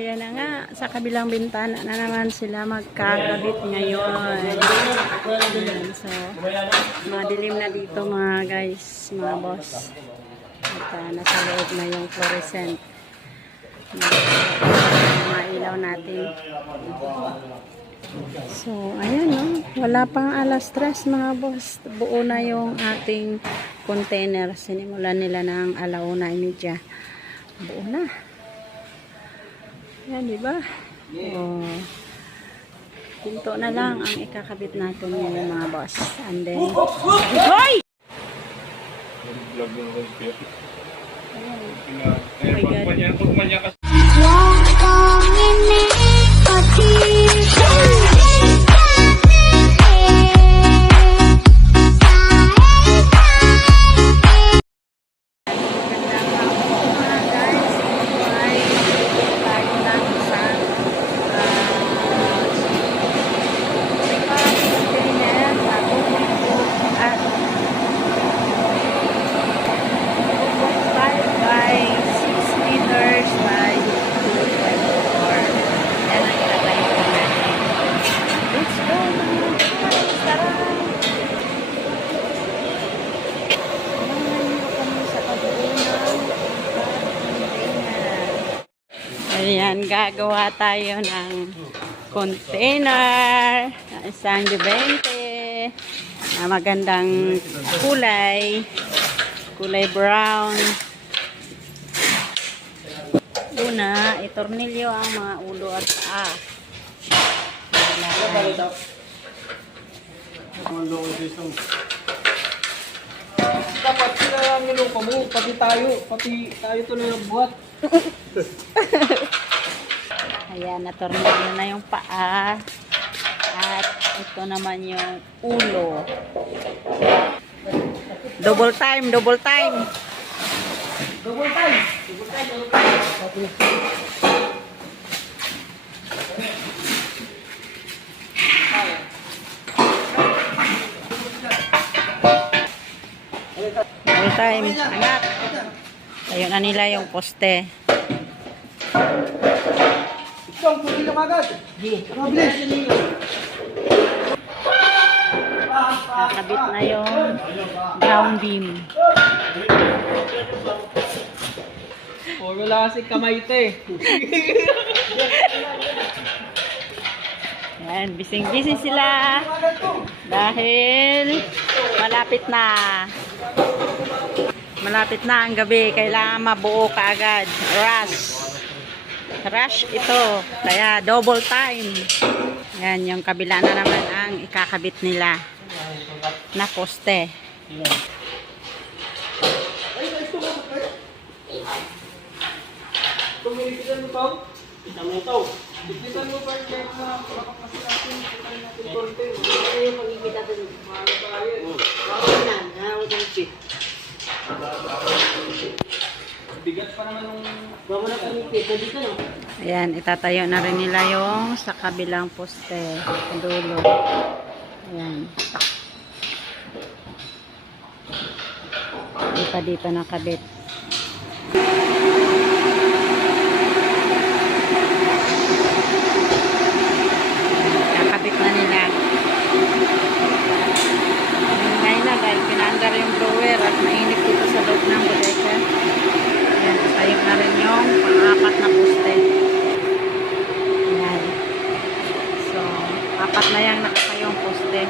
Ayan na nga, sa kabilang bintana na naman sila magkakabit ngayon. Ayan, so, madilim na dito mga guys, mga boss. At nasa loob na yung fluorescent. Mga ilaw natin. So, ayan no. Wala pang alas 3 mga boss. Buo na yung ating container. Sinimulan nila ng 1:30. Buo na. Yan, diba? Oh. Pinto na lang ang ikakabit natin ngayon mga boss. And then, hoy! Oh my God. Ayan, gagawa tayo ng container. Isang 20 na magandang kulay. Kulay brown. Una, itornilyo ang mga ulo at paa. Dapat sila lang nilupa mo, pati tayo tuloy ang buhat. Ayan, natornilyo na yung paa. At ito naman yung ulo. Double time, double time. Double time. Double time. Angat. Ayun na nila yung poste. Itong, puli ka magad. Robles. Kakabit na yung ground beam. Puro lasik kamay ito eh. Yan, bising-busy sila. Dahil malapit na. Malapit na ang gabi. Kailangan mabuo kaagad. Rush ito. Kaya double time. Yan, yung kabila na naman ang ikakabit nila na poste. Tumilipitan mo ito? Kita mo ito. Tignitan mo pa rin na makapasok natin. Tignitan natin konti. Ano yung pag-ikita ito? Mahalo tayo. Bakit na? Nahawag ang chip. Bigat pa naman yung... Bawa na pag-ikita dito no? Ayan, itatayo na rin nila yung sa kabilang poste. Dulo. Ayan. Dito nakabit. Nakabit na nila. Ngayon na dahil pinaandar yung blower at mainit dito sa loob ng bodega. Ayan, tayo na rin yung pang-apat na poste. Ayan. So, 4 na yung nakatayong poste.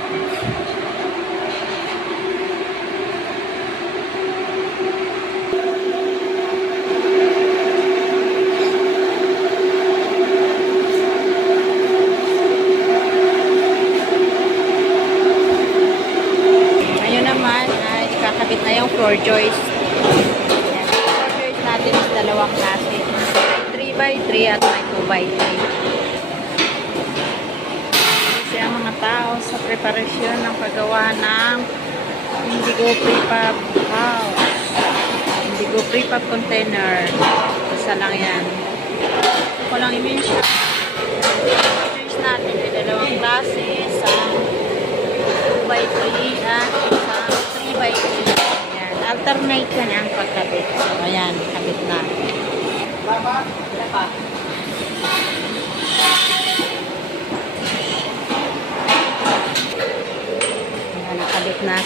Kakabit na yung floor joist. Ayan. Floor joist natin is dalawang klase. May 3x3 at may 2x3. Kasi ang mga tao sa preparasyon ng paggawa ng Indigo Prefab house. Indigo Prefab container. Isa lang yan. Ito ko lang i-mention. Floor joist natin ay dalawang klase. Isang 2x3 at isang 3x3. Ayan. Alternate yan ang pagkabit. So, ayan. Kabit na.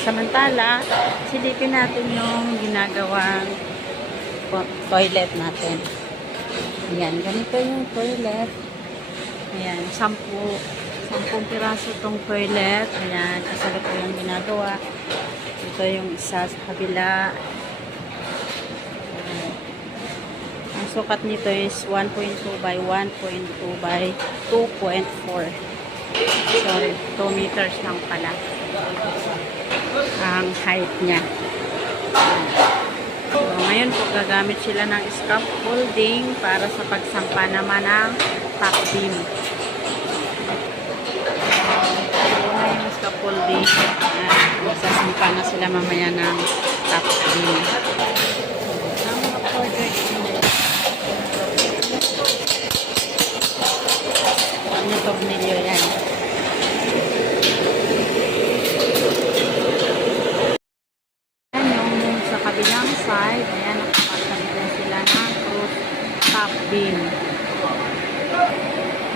Samantala, silipin natin yung ginagawang toilet natin. Ayan, ganito yung toilet. Ayan, 10 piraso tong toilet. Ayan, kasali ko yung ginagawa. Ito yung isa sa kabila. Ayan. Ang sukat nito is 1.2 by 1.2 by 2.4. Sorry, 2 meters lang pala ang height niya. So, ngayon po gagamit sila ng scaffolding para sa pagsampa naman ng top beam. So, na yung scaffolding. Magsasampa na sila mamaya ng top beam. Ang mga project nila. Ano tornilyo yan? Kabilang side, ayan, nakapagtagyan sila ng cross top beam.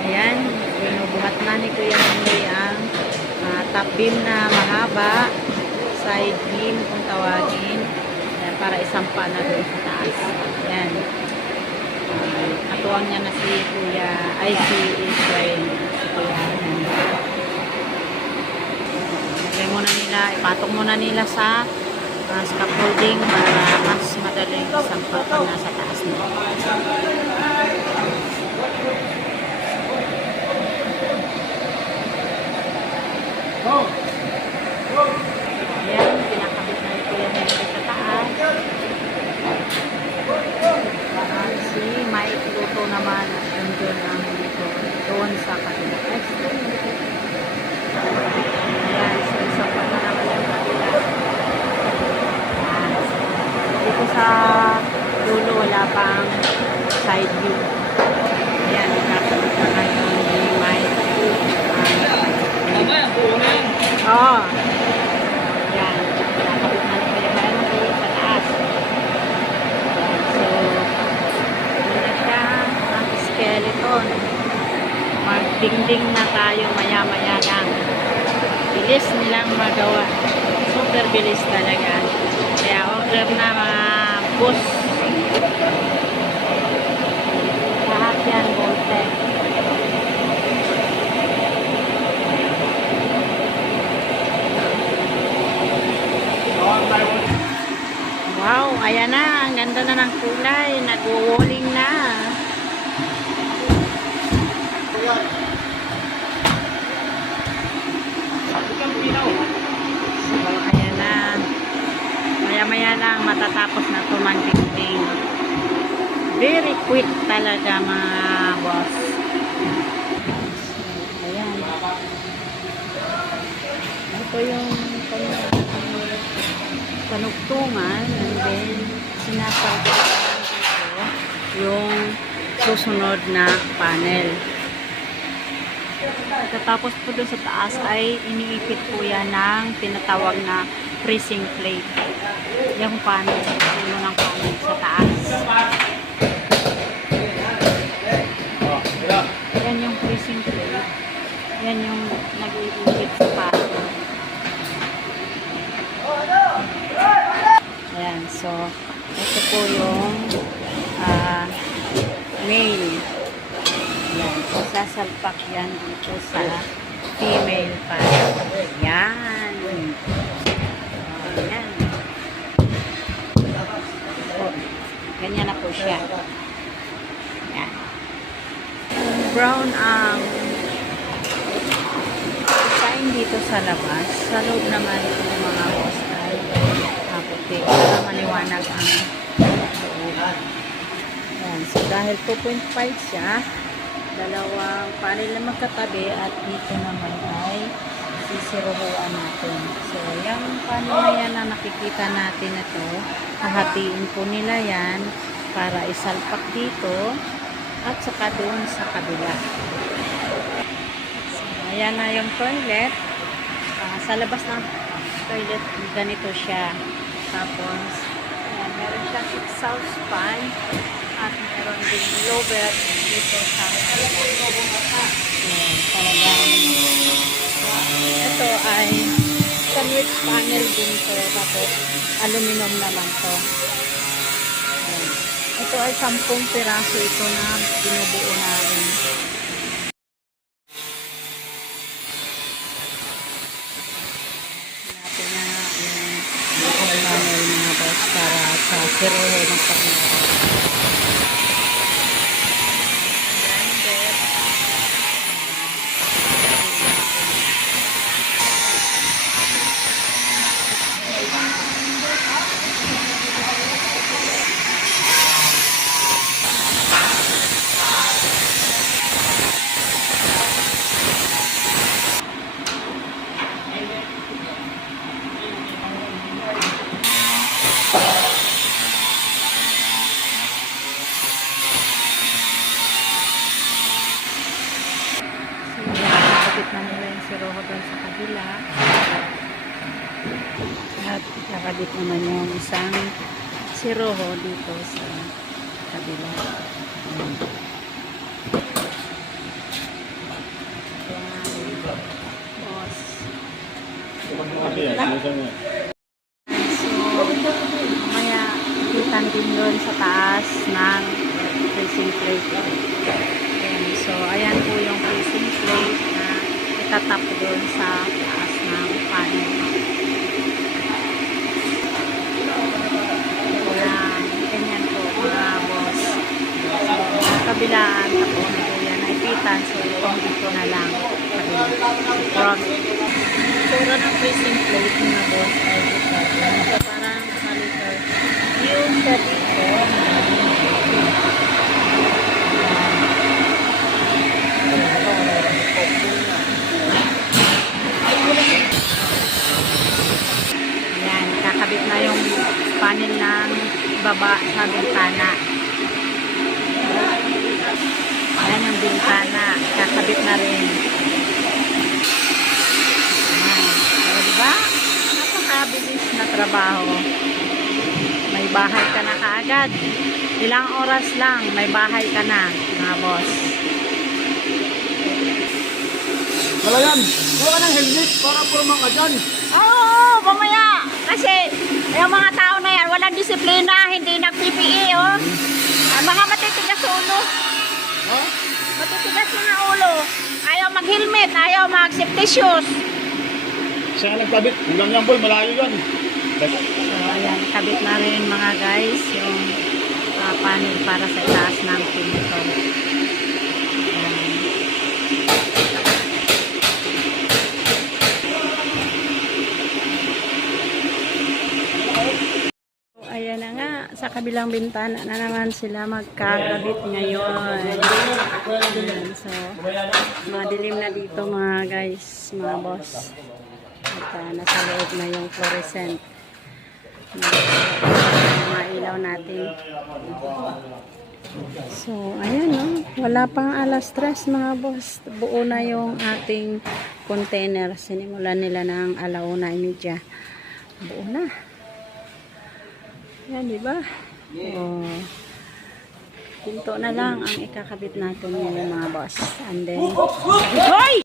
Ayan, binubuhat na ni Kuya Henry ang top beam na mahaba, side beam kung tawagin, ayan, para isampa na doon sa taas. Ayan, katuwang niya na si Kuya, ay si Israel, si Kuya Henry. Lagay muna nila, ipatong muna nila sa scaffolding para mas madaling sampa pag nasa taas na. Ayan, pinakabit na ito yung Henry sa taas. At si Mike Luto naman at andun ang ito doon sa kabila. Ayan, so sampa na naman yung kabila. Dito sa dulo wala pang side view. Ayan, nakakabit na ngayon ni Mike. Oo. Ayan, nakakabit na ni Kuya Henry sa taas. Ayan, so yun na siya ang skeleton. Magdingding na tayo maya-maya lang. Bilis nilang magawa. Super bilis talaga. Kaya order na mga bus. Lahat yan, Voltec. Wow, ayan na. Ang ganda na ng kulay. Nag-walling na. So, ayan na. Maya-maya lang matatapos na ito magdingding. Very quick talaga mga boss. Ayan. Ito yung panugtungan and then sinasalta dito yung susunod na panel. Tapos po doon sa taas ay iniipit po yan ng tinatawag na pressing plate. Yung panel, ulo ng panel sa taas. Yan yung pressing plate. Yan yung nag-iipit sa panel. Ayan, so ito po yung male. Ayan, so sasalpak yan dito sa female panel. Ayan. Ayan. So, ganyan na po siya. Ayan. Brown ang design dito sa labas. Sa loob naman yung mga boss ay puti. Para maliwanag ang loob. Ayan. So, dahil 2.5 siya, dalawang panel na magkatabi at dito naman ay sisiruhuan natin. So, yung panel na yan na nakikita natin na to, hahatiin po nila yan para isalpak dito at saka doon sa kabila. So, ayan na yung toilet. Sa labas ng toilet, ganito siya. Tapos, ayan, meron siyang exhaust fan at meron din lower dito sa kabila. Ayan, talagang ito ay Heat panel din to. Tapos aluminum naman to. Ayan. Ito ay 10 piraso ito na binubuo namin. Natin na yung panel mga boss para sa siroho ng pagkakas. Nakakabit na nila yung siroho doon sa kabila. At nakabit naman yung isang siroho dito sa kabila. Ayan. Boss. So, mamaya kitan din doon sa taas ng freezing plate. Ayan. So, ayan po yung freezing plate na itatap doon sa taas ng panel. Ayan. Ganyan po mga boss. So, kabilaan tapos po yan ay pitan. So, itong dito na lang. Front. Tura ng freezing plate mga boss ay ito. So, parang kaliter. Yung sa dito. Yan, kakabit na yung panel ng baba sa bintana. Ayan yung bintana, kakabit na rin. Ayan. So, diba? Napakabilis na trabaho. May bahay ka na kaagad. Ilang oras lang, may bahay ka na, mga boss. Wala yan. Wala ka ng helmet para purma ka dyan. Oo, mamaya. Kasi, yung mga tao na yan, walang disiplina, hindi nag-PPE, oh. Ang mga matitigas ulo. Ha? Matitigas mga ulo. Ayaw mag-helmet, ayaw mag-safety shoes. Siya nagkabit. Ulang yan boy, malayo yan. So, ayan, kabit na rin mga guys, yung panel para sa itaas ng pinto. Ayan na nga, sa kabilang bintana na naman sila magkakabit ngayon. Ayan, so, madilim na dito mga guys, mga boss. At nasa loob na yung fluorescent. Mga ilaw natin. So, ayan no. Wala pang alas 3 mga boss. Buo na yung ating container. Sinimulan nila ng 1:30. Buo na. Yan, diba? Oh. Pinto na lang ang ikakabit natin ngayon mga boss. And then, hoy!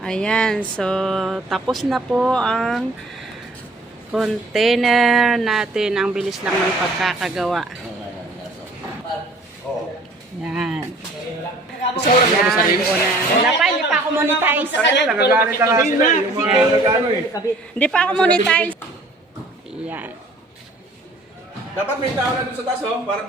Ayan, so tapos na po ang container natin. Ang bilis lang ng pagkakagawa. Yan. Yan. Wala pa, hindi pa ako monetize. Hindi pa ako monetize. Yan. Dapat may tao na dun sa taas, oh, para